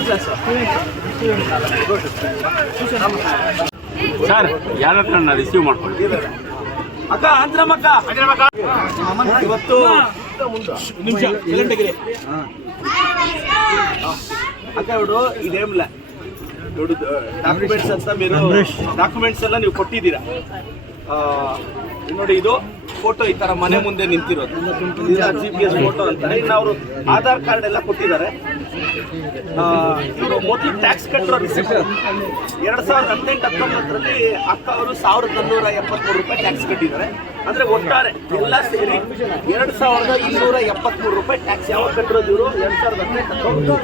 Class sir ಯಾರ ಹತ್ರ ನಾ ರಿಸೀವ್ ಮಾಡ್ಕೊಂಡು? ಅಕ್ಕ ಅಂದ್ರಮ್ಮಕ್ಕ ಇವತ್ತು ನಿಮಿಷ ಅಕ್ಕ ಇವಡು ಇದೇಮಿಲ್ಲ ಡಾಕ್ಯುಮೆಂಟ್ಸ್ ಅಂತ మీరు ಡಾಕ್ಯುಮೆಂಟ್ಸ್ ಎಲ್ಲ ನೀವು ಕೊಟ್ಟಿದ್ದೀರಾ? ನೋಡಿ ಇದು. ಫೋಟೋ ಈ ತರ ಮನೆ ಮುಂದೆ ನಿಂತಿರೋದು. ಜಿ ಪಿ ಎಸ್ ಫೋಟೋ ಅಂತ. ಇನ್ನು ಅವರು ಆಧಾರ್ ಕಾರ್ಡ್ ಎಲ್ಲ ಕೊಟ್ಟಿದ್ದಾರೆ. ಇವರು ಮೊದಲು ಟ್ಯಾಕ್ಸ್ ಕಟ್ಟಿರೋ ರಿಸಿಪ್ಟ್ ಎರಡ್ ಸಾವಿರದ ಹದಿನೆಂಟು ಹತ್ತೊಂಬತ್ತರಲ್ಲಿ ಅಕ್ಕ ಅವರು ಸಾವಿರದ ಒಂದೂರ ಎಪ್ಪತ್ಮೂರು ರೂಪಾಯಿ ಟ್ಯಾಕ್ಸ್ ಕಟ್ಟಿದ್ದಾರೆ. ಅಂದ್ರೆ ಒಟ್ಟಾರೆ ಎಲ್ಲ ಸೇರಿ ಎರಡ್ ಸಾವಿರದ ಇನ್ನೂರ ಎಪ್ಪತ್ಮೂರು ರೂಪಾಯಿ ಟ್ಯಾಕ್ಸ್ ಯಾವಾಗ ಕಟ್ಟಿರೋದು ಇವರು? ಎರಡ್ ಸಾವಿರದ ಹದಿನೆಂಟು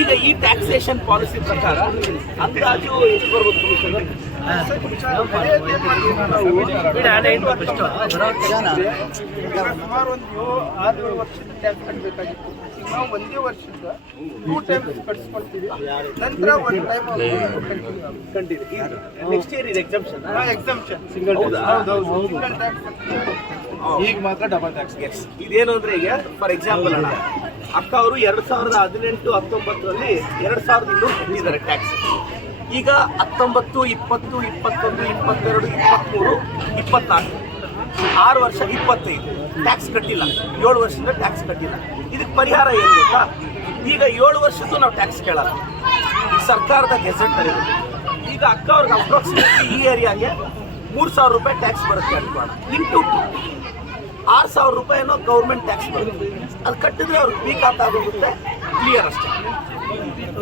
ಈಗ ಈ ಟ್ಯಾಕ್ಸೇಷನ್ ಪಾಲಿಸಿ ಪ್ರಕಾರ ಅಂದಾಜು ಎಷ್ಟು ಬರ್ಬೋದು ಒಂದು ಆರು ವರ್ಷದ ಟ್ಯಾಕ್ಸ್ ಕಟ್ಟಬೇಕಾಗಿತ್ತು ನಾವು ಒಂದೇ ವರ್ಷದ ಟೈಮ್ ನೆಕ್ಸ್ಟ್ ಇದು? ಸಿಂಗಲ್ ಈಗ ಮಾತ್ರ ಡಬಲ್ ಟ್ಯಾಕ್ಸ್ ಎಸ್ ಇದೇನು ಅಂದ್ರೆ ಈಗ ಫಾರ್ ಎಕ್ಸಾಂಪಲ್ ಅಣ್ಣ ಅಕ್ಕ ಅವರು ಎರಡ್ ಸಾವಿರದ ಹದಿನೆಂಟು ಹತ್ತೊಂಬತ್ತರಲ್ಲಿ ಎರಡ್ ಸಾವಿರದ ಇನ್ನೂರು ಕಟ್ಟಿದ್ದಾರೆ ಟ್ಯಾಕ್ಸ್ ಈಗ ಹತ್ತೊಂಬತ್ತು, ಇಪ್ಪತ್ತು, ಇಪ್ಪತ್ತೊಂದು, ಇಪ್ಪತ್ತೆರಡು ಇಪ್ಪತ್ತ್ಮೂರು ಇಪ್ಪತ್ನಾಲ್ಕು. ಆರು ವರ್ಷ, ಇಪ್ಪತ್ತೈದು. ಟ್ಯಾಕ್ಸ್ ಕಟ್ಟಿಲ್ಲ. ಏಳು ವರ್ಷದಿಂದ ಟ್ಯಾಕ್ಸ್ ಕಟ್ಟಿಲ್ಲ. ಇದಕ್ಕೆ ಪರಿಹಾರ ಏನು ಗೊತ್ತಾ? ಈಗ ಏಳು ವರ್ಷದ್ದು ನಾವು ಟ್ಯಾಕ್ಸ್ ಕೇಳಲ್ಲ. ಸರ್ಕಾರದ ಗೆಜೆಟ್ ತರಬೇಕು ಈಗ ಅಕ್ಕ ಅವ್ರಿಗೆ ಅಪ್ರಾಕ್ಸಿಮೇಟ್ಲಿ ಈ ಏರಿಯಾಗೆ ಮೂರು ಸಾವಿರ ರೂಪಾಯಿ ಟ್ಯಾಕ್ಸ್ ಬರುತ್ತೆ ಅನ್ಕೋಣ ಇಂಟು ಆರು ಸಾವಿರ ರೂಪಾಯಿನೋ ಗೌರ್ಮೆಂಟ್ ಟ್ಯಾಕ್ಸ್ ಬರುತ್ತೆ. ಅದು ಕಟ್ಟಿದ್ರೆ ಅವ್ರಿಗೆ ಪೀಕ್ ಆಗುತ್ತೆ ಕ್ಲಿಯರ್ ಅಷ್ಟೇ.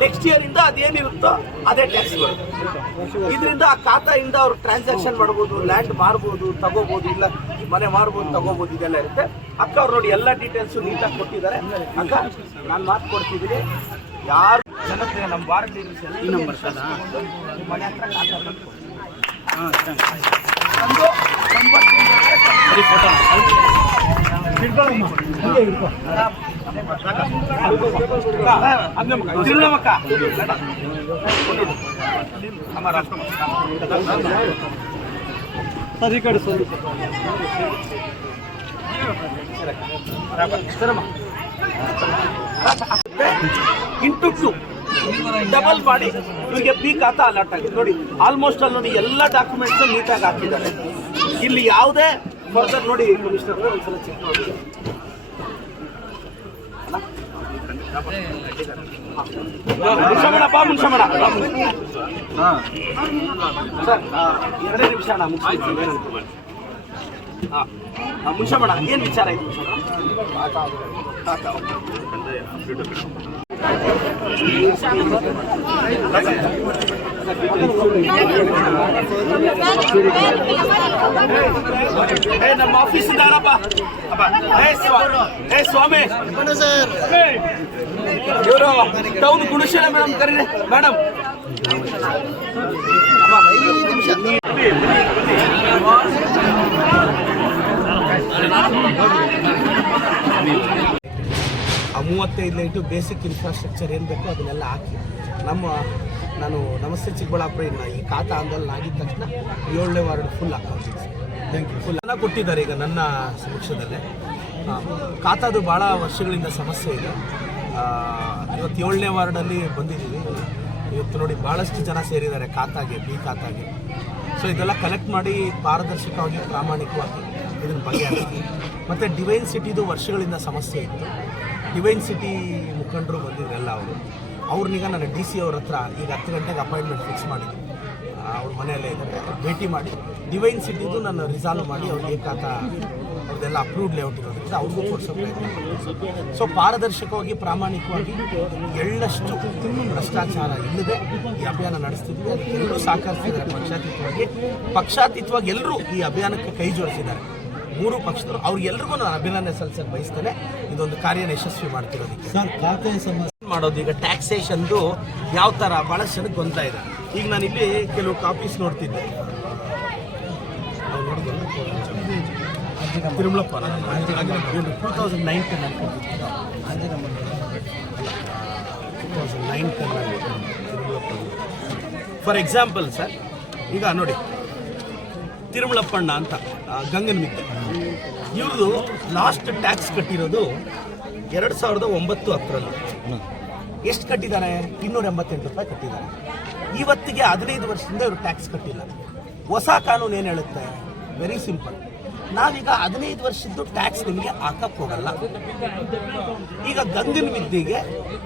ನೆಕ್ಸ್ಟ್ ಇಯರ್ ಇಂದ ಅದೇನಿರುತ್ತೋ ಅದೇ ಟ್ಯಾಕ್ಸ್ ಬರುತ್ತೆ ಇದರಿಂದ ಆ ಖಾತೆಯಿಂದ ಅವ್ರು ಟ್ರಾನ್ಸಾಕ್ಷನ್ ಮಾಡ್ಬೋದು ಲ್ಯಾಂಡ್ ಮಾರ್ಬೋದು ತಗೋಬೋದು ಇಲ್ಲ ಮನೆ ಮಾರ್ಬೋದು ತಗೋಬೋದು ಇದೆಲ್ಲ ಇರುತ್ತೆ. ಅಕ್ಕ ಅವ್ರು ನೋಡಿ ಎಲ್ಲ ಡೀಟೇಲ್ಸು ನೀಟಾಗಿ ಕೊಟ್ಟಿದ್ದಾರೆ. ಅಕ್ಕ ನಾನು ಮಾತು ಕೊಡ್ತಿದ್ದೀನಿ. ಯಾರು ಜನತೆ ನಮ್ಮ ಭಾರತ ಈ ನಂಬರ್ ಮನೆ ಹತ್ರ ಖಾತಾ ತಂದ್ಕೊಡಿ. ಸರಿ ಕಡೆ ಸರಿ ಡಬಲ್ ಮಾಡಿ. ಇವರಿಗೆ ಪಿ ಖಾತಾ ಅಲರ್ಟ್ ಆಗಿದೆ. ನೋಡಿ ಆಲ್ಮೋಸ್ಟ್ ಅಲ್ಲಿ ನೋಡಿ ಎಲ್ಲ ಡಾಕ್ಯುಮೆಂಟ್ಸ್ ನೀಟಾಗಿ ಹಾಕಿದ್ದಾರೆ. ಇಲ್ಲಿ ಯಾವುದೇ ಫರ್ದರ್ ನೋಡಿ ಕಮಿಷನರ್ ಒಂದ್ಸಲ ಚೆಕ್ ಮಾಡಿ. ಮುನ್ಸಮಣ ಬಾ ಮುನ್ಸಮಣ ಸರ್ ಎರಡೇ ನಿಮಿಷ ಅಣ್ಣ, ಮುಗಿಸ್ತೀನಿ. ಹಾಂ. ಮುನ್ಸಮಣ ಏನು ವಿಚಾರ ಏ ನಮ್ಮ ಆಫೀಸ್ ಇದ್ದಾರಪ್ಪ ಏ ಸ್ವಾ- ಏ ಸ್ವಾಮಿ ಇವರು ಟೌನ್ ಗುಣಶೀಲ ಮೇಡಮ್ ಕರೀರಿ ಮೇಡಮ್ ಆ ಮೂವತ್ತೈದು ಲೈಟು ಬೇಸಿಕ್ ಇನ್ಫ್ರಾಸ್ಟ್ರಕ್ಚರ್ ಏನು ಬೇಕೋ ಅದನ್ನೆಲ್ಲ ಹಾಕಿ. ನಮ್ಮ ನಾನು ನಮಸ್ತೆ ಚಿಕ್ಕಬಳ್ಳಾಪುರ ಇನ್ನು ಈ ಖಾತಾ ಆಂದೋಲನ ಆಗಿದ ತಕ್ಷಣ ಏಳನೇ ವಾರ್ಡ್ ಫುಲ್ ಹಾಕ್ಕೊಳ್ತೀನಿ ಥ್ಯಾಂಕ್ ಯು ಫುಲ್ ಎಲ್ಲ ಕೊಟ್ಟಿದ್ದಾರೆ ಈಗ ನನ್ನ ಸಮಕ್ಷದಲ್ಲೇ. ಖಾತಾದು ಭಾಳ ವರ್ಷಗಳಿಂದ ಸಮಸ್ಯೆ ಇದೆ. ಇವತ್ತು ಏಳನೇ ವಾರ್ಡಲ್ಲಿ ಬಂದಿದ್ದೀವಿ. ಇವತ್ತು ನೋಡಿ ಭಾಳಷ್ಟು ಜನ ಸೇರಿದ್ದಾರೆ ಖಾತಾಗೆ ಬಿ ಖಾತಾಗೆ. ಸೊ ಇದೆಲ್ಲ ಕಲೆಕ್ಟ್ ಮಾಡಿ ಪಾರದರ್ಶಕವಾಗಿ ಪ್ರಾಮಾಣಿಕವಾಗಿ ಇದನ್ನು ಬಗೆಹರಿಸಿ. ಮತ್ತು ಡಿವೈನ್ ಸಿಟಿದು ವರ್ಷಗಳಿಂದ ಸಮಸ್ಯೆ ಇತ್ತು. ಡಿವೈನ್ ಸಿಟಿ ಮುಖಂಡರು ಬಂದಿದ್ರಲ್ಲ ಅವರು. ಅವ್ರನ್ನೀಗ ನಾನು ಡಿ ಸಿ ಅವ್ರ ಹತ್ರ ಈಗ ಹತ್ತು ಗಂಟೆಗೆ ಅಪಾಯಿಂಟ್ಮೆಂಟ್ ಫಿಕ್ಸ್ ಮಾಡಿದ್ದೆ. ಅವ್ರ ಮನೆಯಲ್ಲೇ ಇದ್ದಾರೆ. ಭೇಟಿ ಮಾಡಿ. ಡಿವೈನ್ ಸಿಟಿದು ನಾನು ರಿಸಾಲ್ವ್ ಮಾಡಿ ಅವ್ರಿಗೆ ಏಕಾತ ಅವ್ರದ್ದೆಲ್ಲ ಅಪ್ರೂವ್ಡ್ ಲೇಔಟ್ ಇರೋದ್ರಿಂದ ಅವ್ರಿಗೂ ಕೊಡಿಸೋ ಸೊ ಪಾರದರ್ಶಕವಾಗಿ, ಪ್ರಾಮಾಣಿಕವಾಗಿ ಎಳ್ಳಷ್ಟು ಭ್ರಷ್ಟಾಚಾರ ಇಲ್ಲದೆ ಈ ಅಭಿಯಾನ ನಡೆಸ್ತಿದ್ವಿ. ಅದಕ್ಕೆ ಎಲ್ಲರೂ ಸಹಕರಿಸಿದ್ದಾರೆ. ಪಕ್ಷಾತೀತವಾಗಿ. ಪಕ್ಷಾತೀತವಾಗಿ ಎಲ್ಲರೂ ಈ ಅಭಿಯಾನಕ್ಕೆ ಕೈ ಜೋಡಿಸಿದ್ದಾರೆ. ಮೂರು ಪಕ್ಷದವರು. ಅವ್ರಿಗೆಲ್ರಿಗೂ ನಾನು ಅಭಿನಂದನೆ ಸಲ್ಲಿಸಕ್ಕೆ ಬಯಸ್ತೇನೆ. ಇದೊಂದು ಕಾರ್ಯನ ಯಶಸ್ವಿ ಮಾಡ್ತಿರೋದಕ್ಕೆ. ಸರ್ ಖಾತೆ ಸಮಸ್ಯೆ. ಮಾಡೋದು? ಈಗ ಟ್ಯಾಕ್ಸೇಷನ್ದು ಯಾವ ಥರ ಭಾಳಷ್ಟು ಜನಕ್ಕೆ ಗೊಂದಲ ಇದೆ. ಈಗ ನಾನು ಇಲ್ಲಿ ಕೆಲವು ಕಾಪೀಸ್ ನೋಡ್ತಿದ್ದೆ? Thirumalappa. Two thousand nine ten two thousand nine for example sir ಈಗ ನೋಡಿ. ತಿರುಮಲಪ್ಪಣ್ಣ ಅಂತ ಗಂಗನ ಮಿತ್ತೆ ಇವ್ರದ್ದು ಲಾಸ್ಟ್ ಟ್ಯಾಕ್ಸ್ ಕಟ್ಟಿರೋದು ಎರಡು ಸಾವಿರದ ಒಂಬತ್ತು ಹತ್ತರಲ್ಲಿ. ಎಷ್ಟು ಕಟ್ಟಿದ್ದಾರೆ ಇನ್ನೂರ ಎಂಬತ್ತೆಂಟು ರೂಪಾಯಿ ಕಟ್ಟಿದ್ದಾರೆ ಇವತ್ತಿಗೆ ಹದಿನೈದು ವರ್ಷದಿಂದ ಇವರು ಟ್ಯಾಕ್ಸ್ ಕಟ್ಟಿಲ್ಲ. ಹೊಸ ಕಾನೂನು ಏನು ಹೇಳುತ್ತೆ? ವೆರಿ ಸಿಂಪಲ್ ನಾವೀಗ ಹದಿನೈದು ವರ್ಷದ್ದು ಟ್ಯಾಕ್ಸ್ ನಿಮಗೆ ಹಾಕಕ್ಕೆ ಹೋಗಲ್ಲ. ಈಗ ಗಂಗನ ಬಿದ್ದಿಗೆ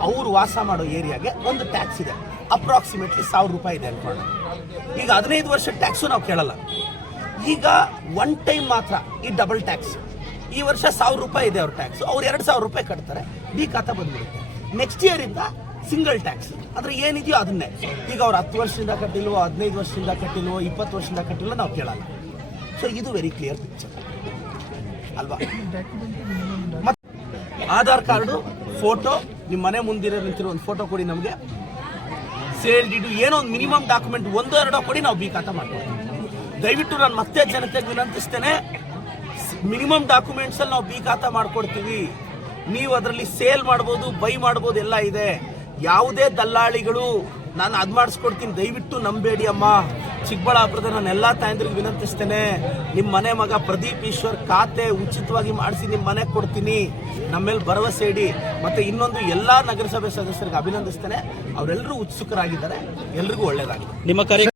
ಅವರು ವಾಸ ಮಾಡೋ ಏರಿಯಾಗೆ ಒಂದು ಟ್ಯಾಕ್ಸ್ ಇದೆ. ಅಪ್ರಾಕ್ಸಿಮೇಟ್ಲಿ ಸಾವಿರ ರೂಪಾಯಿ ಇದೆ ಅನ್ಕೊಳ್ಳೋಣ. ಈಗ ಹದಿನೈದು ವರ್ಷ ಟ್ಯಾಕ್ಸು ನಾವು ಕೇಳಲ್ಲ. ಈಗ ಒನ್ ಟೈಮ್ ಮಾತ್ರ ಈ ಡಬಲ್ ಟ್ಯಾಕ್ಸ್ ಈ ವರ್ಷ ಸಾವಿರ ರೂಪಾಯಿ ಇದೆ ಅವ್ರ ಟ್ಯಾಕ್ಸ್ ಅವ್ರು ಎರಡು ಸಾವಿರ ರೂಪಾಯಿ ಕಟ್ತಾರೆ. ಡಿ ಖಾತಾ ಬಂದ್ಬಿಡುತ್ತೆ. ನೆಕ್ಸ್ಟ್ ಇಯರ್ ಇಂದ ಸಿಂಗಲ್ ಟ್ಯಾಕ್ಸ್ ಅಂದ್ರೆ ಏನಿದೆಯೋ ಅದನ್ನೇ. ಈಗ ಅವ್ರು ಹತ್ತು ವರ್ಷದಿಂದ ಕಟ್ಟಿಲ್ವೋ, ಹದಿನೈದು ವರ್ಷದಿಂದ ಕಟ್ಟಿಲ್ವೋ, ಇಪ್ಪತ್ತು ವರ್ಷದಿಂದ ಕಟ್ಟಿಲ್ವೋ ನಾವು ಕೇಳಲ್ಲ. ಸೊ ಇದು ವೆರಿ ಕ್ಲಿಯರ್ ಪಿಕ್ಚರ್ ಅಲ್ವಾ? ಮತ್ತೆ ಆಧಾರ್ ಕಾರ್ಡು ಫೋಟೋ ನಿಮ್ಮ ಮನೆ ಮುಂದಿರೋ ನಿಂತಿರೋ ಒಂದು ಫೋಟೋ ಕೊಡಿ ನಮಗೆ. ಸೇಲ್ ಡಿಡು ಏನೋ ಒಂದು ಮಿನಿಮಮ್ ಡಾಕ್ಯುಮೆಂಟ್ ಒಂದೋ ಎರಡೋ ಕೊಡಿ ನಾವು ಬಿ ಖಾತಾ ಮಾಡ್ಕೊಡ್ತೀವಿ. ದಯವಿಟ್ಟು ನಾನು ಮತ್ತೆ ಜನತೆಗೆ ವಿನಂತಿಸ್ತೇನೆ ಮಿನಿಮಮ್ ಡಾಕ್ಯುಮೆಂಟ್ಸ್ ಅಲ್ಲಿ ನಾವು ಬಿ ಖಾತಾ ಮಾಡ್ಕೊಡ್ತೀವಿ. ನೀವು ಅದರಲ್ಲಿ ಸೇಲ್ ಮಾಡ್ಬೋದು ಬೈ ಮಾಡ್ಬೋದು, ಎಲ್ಲ ಇದೆ. ಯಾವುದೇ ದಲ್ಲಾಳಿಗಳು, ನಾನು ಅದ್ ಮಾಡಿಸ್ಕೊಡ್ತೀನಿ, ದಯವಿಟ್ಟು ನಂಬೇಡಿ ಅಮ್ಮ. ಚಿಕ್ಕಬಳ್ಳಾಪುರದ ನಾನು ಎಲ್ಲಾ ತಾಯಂದ್ರಿಗೆ ವಿನಂತಿಸ್ತೇನೆ ನಿಮ್ಮ ಮನೆ ಮಗ ಪ್ರದೀಪ್ ಈಶ್ವರ್ ಖಾತೆ ಉಚಿತವಾಗಿ ಮಾಡಿಸಿ ನಿಮ್ಮ ಮನೆಗೆ ಕೊಡ್ತೀನಿ. ನಮ್ಮ ಮೇಲೆ ಭರವಸೆ ಇಡಿ. ಮತ್ತೆ ಇನ್ನೊಂದು ಎಲ್ಲಾ ನಗರಸಭೆ ಸದಸ್ಯರಿಗೆ ಅಭಿನಂದಿಸ್ತೇನೆ. ಅವರೆಲ್ಲರೂ ಉತ್ಸುಕರಾಗಿದ್ದಾರೆ. ಎಲ್ರಿಗೂ ಒಳ್ಳೆಯದಾಗಲಿ ನಿಮ್ಮ ಕಾರ್ಯ